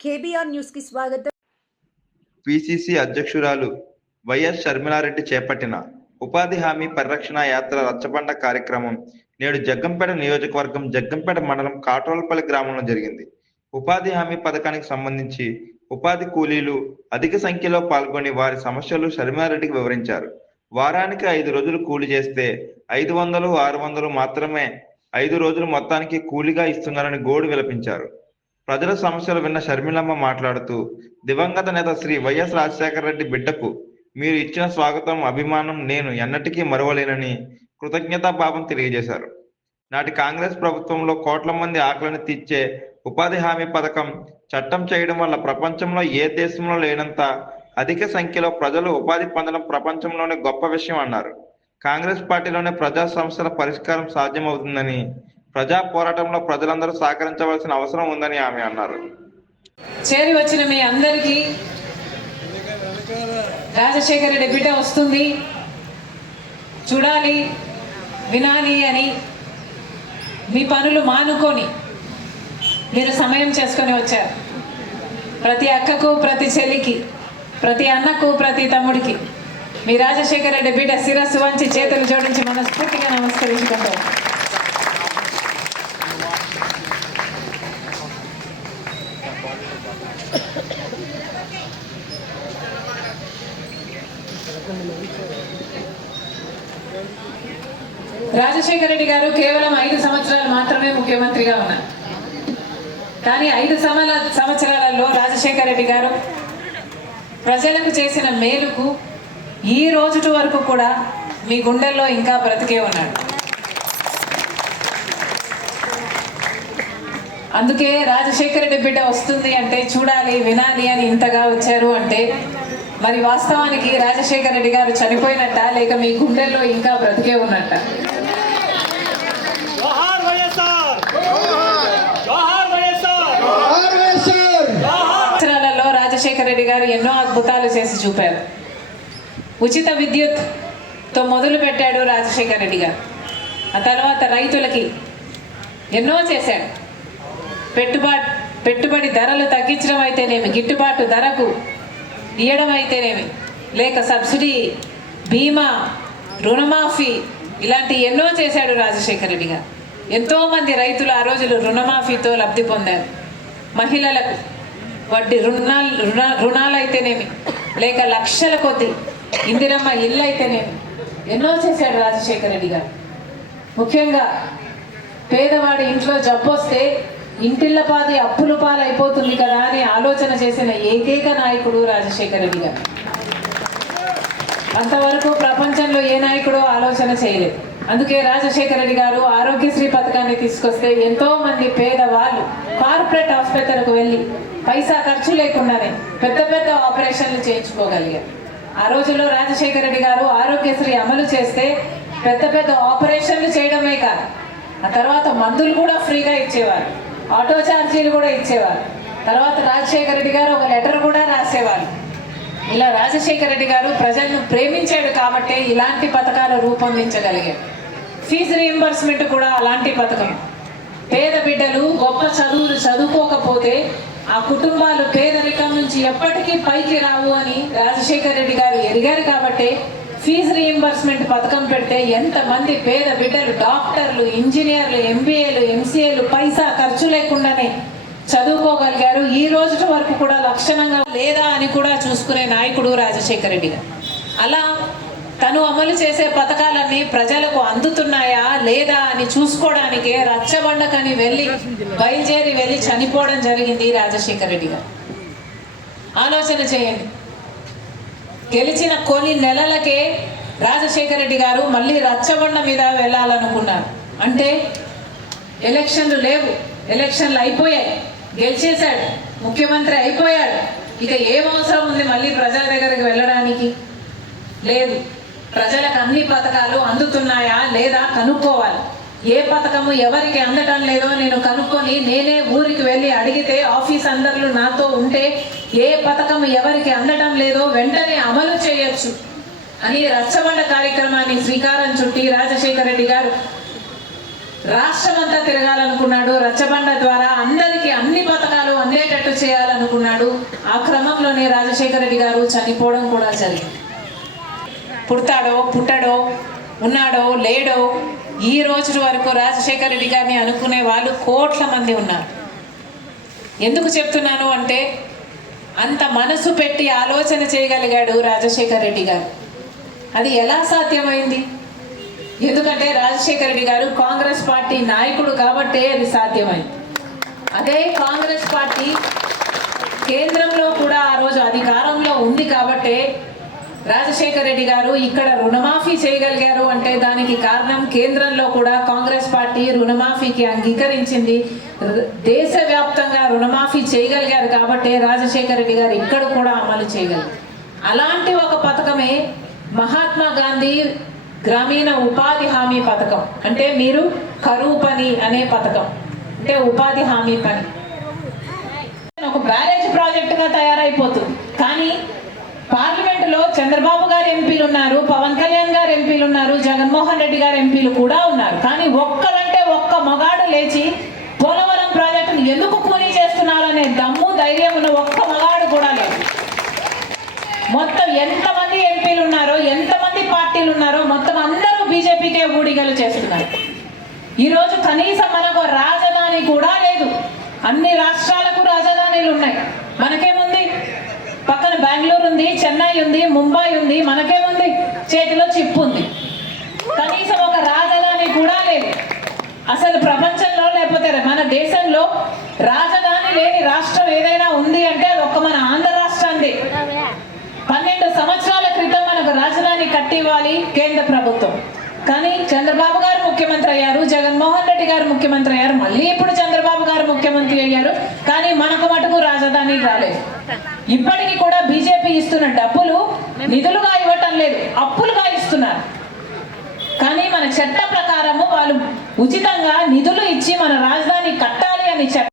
KBR news కి స్వాగతం. PCC అధ్యక్షురాలు వైఎస్ షర్మిలారెడ్డి చేపట్టిన ఉపాధి హామీ పరిరక్షణ యాత్ర రచ్చబండ కార్యక్రమం నేడు జగ్గంపేట నియోజకవర్గం జగ్గంపేట మండలం కాట్రోలపల్లి గ్రామంలో జరిగింది. ఉపాధి హామీ పథకానికి సంబంధించి ఉపాధి కూలీలు అధిక సంఖ్యలో పాల్గొని వారి సమస్యలు షర్మిలారెడ్డికి వివరించారు. వారానికి 5 రోజులు కూలి చేస్తే 500, 600 మాత్రమే 5 రోజులు మొత్తానికి కూలీగా ఇస్తున్నారని గోడు విలపించారు. ప్రజల సమస్యలు విన్న షర్మిలమ్మ మాట్లాడుతూ, దివంగత నేత శ్రీ వైఎస్ రాజశేఖర రెడ్డి బిడ్డకు మీరు ఇచ్చిన స్వాగతం, అభిమానం నేను ఎన్నటికీ మరువలేనని కృతజ్ఞతాభావం తెలియజేశారు. నాటి కాంగ్రెస్ ప్రభుత్వంలో కోట్ల మంది ఆకలిని తీర్చే ఉపాధి హామీ పథకం చట్టం చేయడం వల్ల ప్రపంచంలో ఏ దేశంలో లేనంత అధిక సంఖ్యలో ప్రజలు ఉపాధి పొందడం ప్రపంచంలోనే గొప్ప విషయం అన్నారు. కాంగ్రెస్ పార్టీలోనే ప్రజా సమస్యల పరిష్కారం సాధ్యమవుతుందని, ప్రజా పోరాటంలో ప్రజలందరూ సహకరించవలసిన అవసరం ఉందని ఆమె అన్నారు. చేరి వచ్చిన మీ అందరికీ రాజశేఖర రెడ్డి బిడ్డ వస్తుంది, చూడాలి, వినాలి అని మీ పనులు మానుకొని మీరు సమయం చేసుకొని వచ్చారు. ప్రతి అక్కకు, ప్రతి చెల్లికి, ప్రతి అన్నకు, ప్రతి తమ్ముడికి మీ రాజశేఖర రెడ్డి బిడ్డ శిరస్సు వంచి చేతులు జోడించి మనస్ఫూర్తిగా నమస్కరించుకుంటారు. రాజశేఖర రెడ్డి గారు కేవలం 5 సంవత్సరాలు మాత్రమే ముఖ్యమంత్రిగా ఉన్నారు. కానీ 5 సంవత్సరాలలో రాజశేఖర రెడ్డి గారు ప్రజలకు చేసిన మేలుకు ఈ రోజు వరకు కూడా మీ గుండెల్లో ఇంకా బ్రతికే ఉన్నాడు. అందుకే రాజశేఖర రెడ్డి బిడ్డ వస్తుంది అంటే చూడాలి, వినాలి అని ఇంతగా వచ్చారు అంటే మరి వాస్తవానికి రాజశేఖర రెడ్డి గారు చనిపోయినట్ట, లేక మీ గుండెల్లో ఇంకా బ్రతికే ఉన్నట్ట? సంవత్సరాలలో రాజశేఖర రెడ్డి గారు ఎన్నో అద్భుతాలు చేసి చూపారు. ఉచిత విద్యుత్తో మొదలు పెట్టాడు రాజశేఖర రెడ్డి గారు. ఆ తర్వాత రైతులకి ఎన్నో చేశాడు. పెట్టుబడి ధరలు తగ్గించడం అయితేనేమి, గిట్టుబాటు ధరకు ఇవ్వడం అయితేనేమి, లేక సబ్సిడీ, బీమా, రుణమాఫీ ఇలాంటి ఎన్నో చేశాడు రాజశేఖర రెడ్డి గారు. ఎంతోమంది రైతులు ఆ రోజులు రుణమాఫీతో లబ్ధి పొందారు. మహిళలకు వడ్డీ రుణాలు అయితేనేమి, లేక లక్షల కొద్ది ఇందిరమ్మ ఇల్లు అయితేనేమి ఎన్నో చేశాడు రాజశేఖర రెడ్డి గారు. ముఖ్యంగా పేదవాడి ఇంట్లో జబ్బు వస్తే ఇంటిళ్ళ పాది అప్పుల పాలు అయిపోతుంది కదా అని ఆలోచన చేసిన ఏకైక నాయకుడు రాజశేఖర రెడ్డి గారు. అంతవరకు ప్రపంచంలో ఏ నాయకుడు ఆలోచన చేయలేదు. అందుకే రాజశేఖర రెడ్డి గారు ఆరోగ్యశ్రీ పథకాన్ని తీసుకొస్తే ఎంతో మంది పేదవాళ్ళు కార్పొరేట్ ఆసుపత్రులకు వెళ్ళి పైసా ఖర్చు లేకుండానే పెద్ద పెద్ద ఆపరేషన్లు చేయించుకోగలిగారు. ఆ రోజుల్లో రాజశేఖర రెడ్డి గారు ఆరోగ్యశ్రీ అమలు చేస్తే పెద్ద పెద్ద ఆపరేషన్లు చేయడమే కాదు, ఆ తర్వాత మందులు కూడా ఫ్రీగా ఇచ్చేవారు, ఆటో ఛార్జీలు కూడా ఇచ్చేవారు. తర్వాత రాజశేఖర రెడ్డి గారు ఒక లెటర్ కూడా రాసేవారు. ఇలా రాజశేఖర రెడ్డి గారు ప్రజలను ప్రేమించాడు కాబట్టే ఇలాంటి పథకాలు రూపొందించగలిగాడు. ఫీజు రీయింబర్స్మెంట్ కూడా అలాంటి పథకం. పేద బిడ్డలు గొప్ప చదువులు చదువుకోకపోతే ఆ కుటుంబాలు పేదరికం నుంచి ఎప్పటికీ పైకి రావు అని రాజశేఖర రెడ్డి గారు ఎరిగారు కాబట్టే ఫీజు రీయింబర్స్మెంట్ పథకం పెడితే ఎంతమంది పేద బిడ్డలు డాక్టర్లు, ఇంజనీర్లు, ఎంబీఏలు, ఎంసీఏలు పైసా ఖర్చు లేకుండానే చదువుకోగలిగారు. ఈ రోజు వరకు కూడా లక్షణంగా లేదా అని కూడా చూసుకునే నాయకుడు రాజశేఖర రెడ్డి గారు. అలా తను అమలు చేసే పథకాలన్నీ ప్రజలకు అందుతున్నాయా లేదా అని చూసుకోవడానికే రచ్చబండకని బయలుదేరి వెళ్ళి చనిపోవడం జరిగింది రాజశేఖర రెడ్డి గారు. ఆలోచన చేయండి. గెలిచిన కొన్ని నెలలకే రాజశేఖర రెడ్డి గారు మళ్ళీ రచ్చబండ మీద వెళ్ళాలనుకున్నారు. అంటే ఎలక్షన్లు లేవు, ఎలక్షన్లు అయిపోయాయి, గెలిచేశాడు, ముఖ్యమంత్రి అయిపోయాడు, ఇక ఏం అవసరం ఉంది మళ్ళీ ప్రజల దగ్గరికి వెళ్ళడానికి? లేదు. ప్రజలకు అన్ని పథకాలు అందుతున్నాయా లేదా కనుక్కోవాలి. ఏ పథకము ఎవరికి అందటం లేదో నేను కనుక్కొని నేనే ఊరికి వెళ్ళి అడిగితే ఆఫీస్ అందరూ నాతో ఉంటే ఏ పథకం ఎవరికి అందటం లేదో వెంటనే అమలు చేయొచ్చు. అని రచ్చబండ కార్యక్రమాన్ని శ్రీకారం చుట్టి రాజశేఖర రెడ్డి గారు రాష్ట్రమంతా తిరగాలనుకున్నాడు. రచ్చబండ ద్వారా అందరికీ అన్ని పథకాలు అందేటట్టు చేయాలనుకున్నాడు. ఆ క్రమంలోనే రాజశేఖర రెడ్డి గారు చనిపోవడం కూడా జరిగింది. పుడతాడో పుట్టడో ఉన్నాడో లేడో ఈ రోజు వరకు రాజశేఖర రెడ్డి గారిని అనుకునే వాళ్ళు కోట్ల మంది ఉన్నారు. ఎందుకు చెప్తున్నాను అంటే అంత మనసు పెట్టి ఆలోచన చేయగలిగాడు రాజశేఖర రెడ్డి గారు. అది ఎలా సాధ్యమైంది? ఎందుకంటే రాజశేఖర రెడ్డి గారు కాంగ్రెస్ పార్టీ నాయకుడు కాబట్టే అది సాధ్యమైంది. అదే కాంగ్రెస్ పార్టీ కేంద్రంలో కూడా ఆ రోజు అధికారంలో ఉంది కాబట్టే రాజశేఖర రెడ్డి గారు ఇక్కడ రుణమాఫీ చేయగలిగారు. అంటే దానికి కారణం కేంద్రంలో కూడా కాంగ్రెస్ పార్టీ రుణమాఫీకి అంగీకరించింది. దేశవ్యాప్తంగా రుణమాఫీ చేయగలిగారు కాబట్టి రాజశేఖర రెడ్డి గారు ఇక్కడ కూడా అమలు చేయగలిగారు. అలాంటి ఒక పథకమే మహాత్మా గాంధీ గ్రామీణ ఉపాధి హామీ పథకం. అంటే మీరు కరువు పని అనే పథకం, అంటే ఉపాధి హామీ పని ఒక బ్యారేజ్ ప్రాజెక్టుగా తయారైపోతుంది. కానీ పార్లమెంటులో చంద్రబాబు గారు ఎంపీలు ఉన్నారు, పవన్ కళ్యాణ్ గారు ఎంపీలు ఉన్నారు, జగన్మోహన్ రెడ్డి గారు ఎంపీలు కూడా ఉన్నారు. కానీ ఒక్కరంటే ఒక్క మగాడు లేచి పోలవరం ప్రాజెక్టును ఎందుకు కూలీ చేస్తున్నారనే దమ్ము ధైర్యం ఉన్న ఒక్క మగాడు కూడా లేదు. మొత్తం ఎంతమంది ఎంపీలు ఉన్నారో, ఎంతమంది పార్టీలు ఉన్నారో మొత్తం అందరూ బీజేపీకే ఊడిగలు చేస్తున్నారు. ఈరోజు కనీసం మనకు రాజధాని కూడా లేదు. అన్ని రాష్ట్రాలకు రాజధానిలు ఉన్నాయి, మనకేముంది? పక్కన బెంగళూరు ఉంది, చెన్నై ఉంది, ముంబై ఉంది, మనకేముంది? చేతిలో చిప్పు ఉంది. కనీసం ఒక రాజధాని కూడా లేదు. అసలు ప్రపంచంలో లేకపోతే మన దేశంలో రాజధాని లేని రాష్ట్రం ఏదైనా ఉంది అంటే అది ఒక్క మన ఆంధ్ర రాష్ట్రాన్ని. 12 సంవత్సరాల క్రితం మనకు రాజధాని కట్టివ్వాలి కేంద్ర ప్రభుత్వం. కానీ చంద్రబాబు గారు ముఖ్యమంత్రి అయ్యారు, జగన్మోహన్ రెడ్డి గారు ముఖ్యమంత్రి అయ్యారు, మళ్ళీ ఇప్పుడు చంద్రబాబు గారు ముఖ్యమంత్రి అయ్యారు. కానీ మనకు మటుకు రాజధాని రాలేదు. ఇప్పటికీ కూడా బీజేపీ ఇస్తున్న డబ్బులు నిధులుగా ఇవ్వటం లేదు, అప్పులుగా ఇస్తున్నారు. కానీ మన చట్ట ప్రకారము వాళ్ళు ఉచితంగా నిధులు ఇచ్చి మన రాజధాని కట్టాలి అని